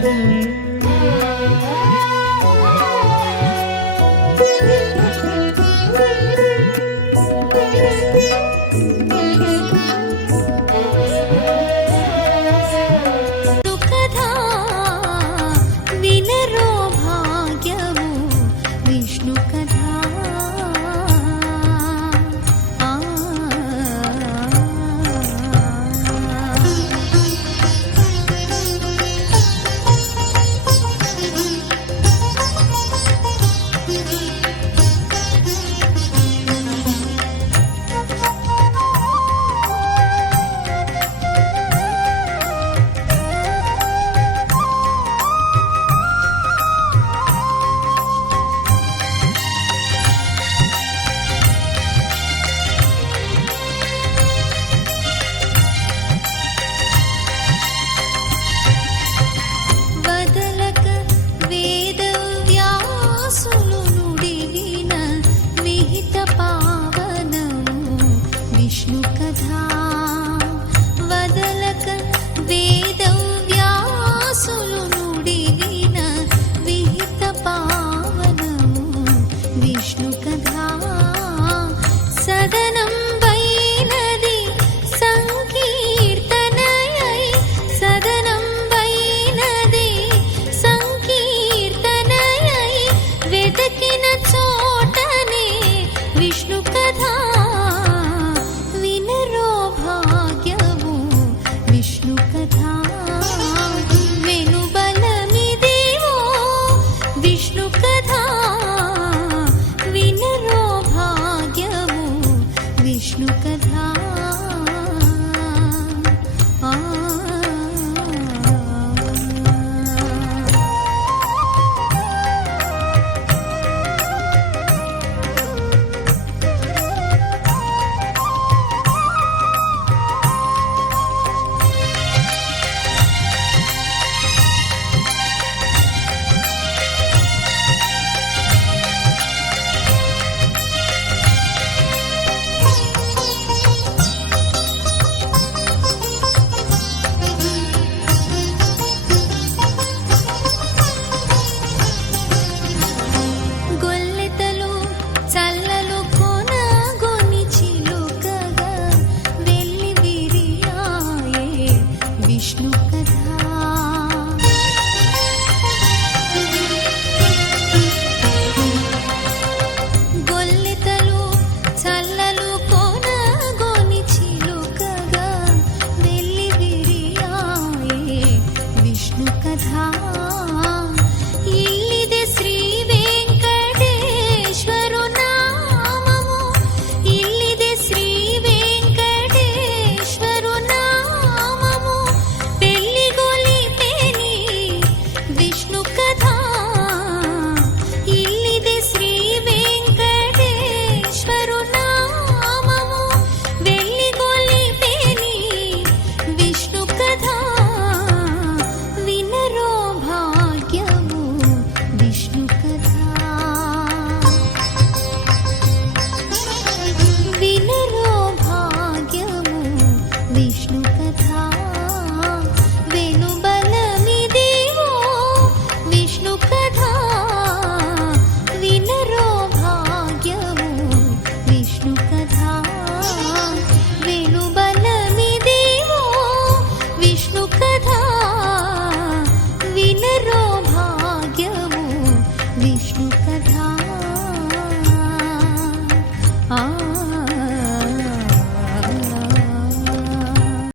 Thank you. विष्णुकथा विष्णुकथा वेणुबलमिदेवो विष्णुकथा विनरो भाग्यवो विष्णुकथा वेणुबलमिदेवो विष्णुकथा विनरो भाग्यवो विष्णुकथा uh